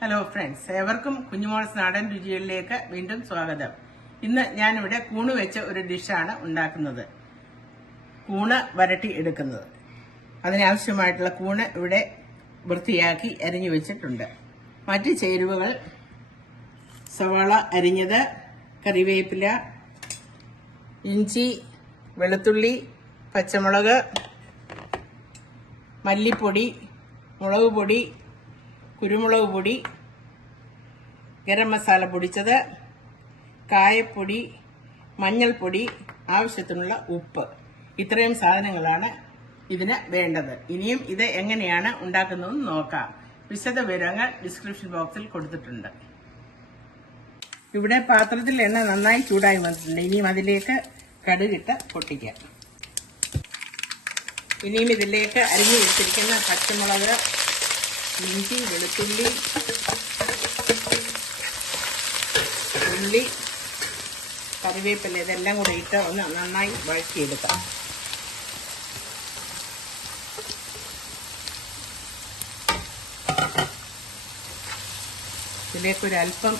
Hello friends, ഏവർക്കും കുഞ്ഞുമോൾസ് നാടൻ രുചികളിലേക്ക് വീണ്ടും സ്വാഗതം. ഇന്ന് ഞാനിവിടെ കൂണ് വെച്ച ഒരു ഡിഷാണ് ഉണ്ടാക്കുന്നത്. കൂണ് വരട്ടി എടുക്കുന്നത്. അതിനാവശ്യമായിട്ടുള്ള കൂണ് ഇവിടെ വൃത്തിയാക്കി അരിഞ്ഞു വെച്ചിട്ടുണ്ട്. മറ്റ് ചേരുവകൾ: സവാള അരിഞ്ഞത്, കറിവേപ്പില, ഇഞ്ചി, വെളുത്തുള്ളി, പച്ചമുളക്, മല്ലിപ്പൊടി, മുളക് പൊടി, കുരുമുളക് പൊടി, ഗരം മസാല പൊടിച്ചത്, കായപ്പൊടി, മഞ്ഞൾപ്പൊടി, ആവശ്യത്തിനുള്ള ഉപ്പ്. ഇത്രയും സാധനങ്ങളാണ് ഇതിന് വേണ്ടത്. ഇനിയും ഇത് എങ്ങനെയാണ് ഉണ്ടാക്കുന്നതെന്ന് നോക്കാം. വിശദ വിവരങ്ങൾ ഡിസ്ക്രിപ്ഷൻ ബോക്സിൽ കൊടുത്തിട്ടുണ്ട്. ഇവിടെ പാത്രത്തിൽ എണ്ണ നന്നായി ചൂടായി വന്നിട്ടുണ്ട്. ഇനിയും അതിലേക്ക് കടുകിട്ട് പൊട്ടിക്കാം. ഇനിയും ഇതിലേക്ക് അരിഞ്ഞു വെച്ചിരിക്കുന്ന പച്ചമുളക്, ഇഞ്ചി, വെളുത്തുള്ളി, ഉള്ളി, കറിവേപ്പില ഇതെല്ലാം കൂടെ ഇട്ട് ഒന്ന് നന്നായി വഴറ്റിയെടുക്കാം. ഇതിലേക്കൊരല്പം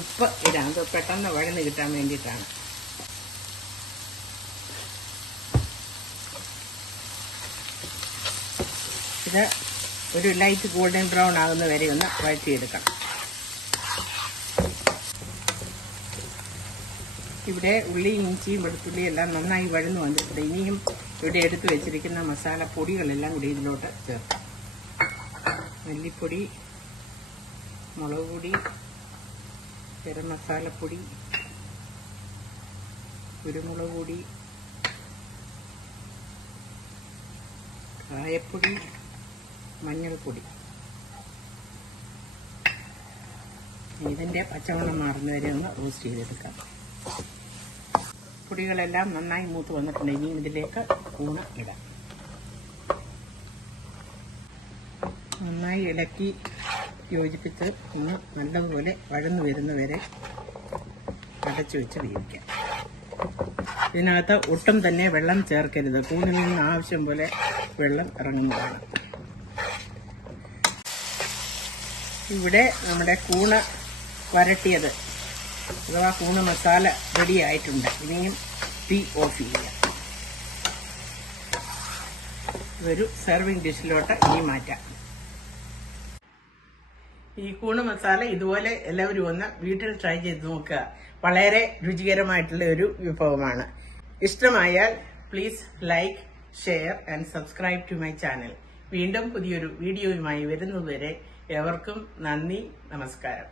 ഉപ്പ് ഇടാം. അത് പെട്ടെന്ന് വഴന്ന് കിട്ടാൻ വേണ്ടിയിട്ടാണ്. ഇത് ഒരു ലൈറ്റ് ഗോൾഡൻ ബ്രൗൺ ആകുന്ന വരെ ഒന്ന് വഴറ്റിയെടുക്കണം. ഇവിടെ ഉള്ളിയും ഇഞ്ചിയും വെളുത്തുള്ളിയും എല്ലാം നന്നായി വഴന്നു വന്നിട്ടുണ്ട്. ഇനിയും ഇവിടെ എടുത്തു വെച്ചിരിക്കുന്ന മസാല പൊടികളെല്ലാം കൂടി ഇതിലോട്ട് ചേർക്കാം. മല്ലിപ്പൊടി, മുളക് പൊടി, ഗരം മസാലപ്പൊടി, കുരുമുളക് പൊടി, കായപ്പൊടി, മഞ്ഞൾപ്പൊടി. ഇതിന്റെ പച്ചമണം മാറുന്നവരെ ഒന്ന് റോസ്റ്റ് ചെയ്തെടുക്കാം. പൊടികളെല്ലാം നന്നായി മൂത്ത് വന്നിട്ടുണ്ട്. ഇനി ഇതിലേക്ക് കൂണ് ഇടാം. നന്നായി ഇളക്കി യോജിപ്പിച്ച് ഒന്ന് നല്ലതുപോലെ വഴന്നു വരുന്നവരെ അടച്ചു വെച്ച് വേവിക്കാം. ഇതിനകത്ത് ഒട്ടും തന്നെ വെള്ളം ചേർക്കരുത്. കൂണിൽ നിന്ന് ആവശ്യം പോലെ വെള്ളം ഇറങ്ങുന്നതാണ്. ഇവിടെ നമ്മുടെ കൂണ് വരട്ടിയത് അഥവാ കൂണ് മസാല റെഡി ആയിട്ടുണ്ട്. ഇനിയും തീ ഓഫ് ചെയ്യാം. ഇതൊരു സെർവിങ് ഡിഷിലോട്ട് ഇനി മാറ്റാം. ഈ കൂണ് മസാല ഇതുപോലെ എല്ലാവരും ഒന്ന് വീട്ടിൽ ട്രൈ ചെയ്ത് നോക്കുക. വളരെ രുചികരമായിട്ടുള്ള ഒരു വിഭവമാണ്. ഇഷ്ടമായാൽ please like, share and subscribe to my channel. വീണ്ടും പുതിയൊരു വീഡിയോയുമായി വരുന്നതുവരെ ഏവർക്കും നന്ദി, നമസ്കാരം.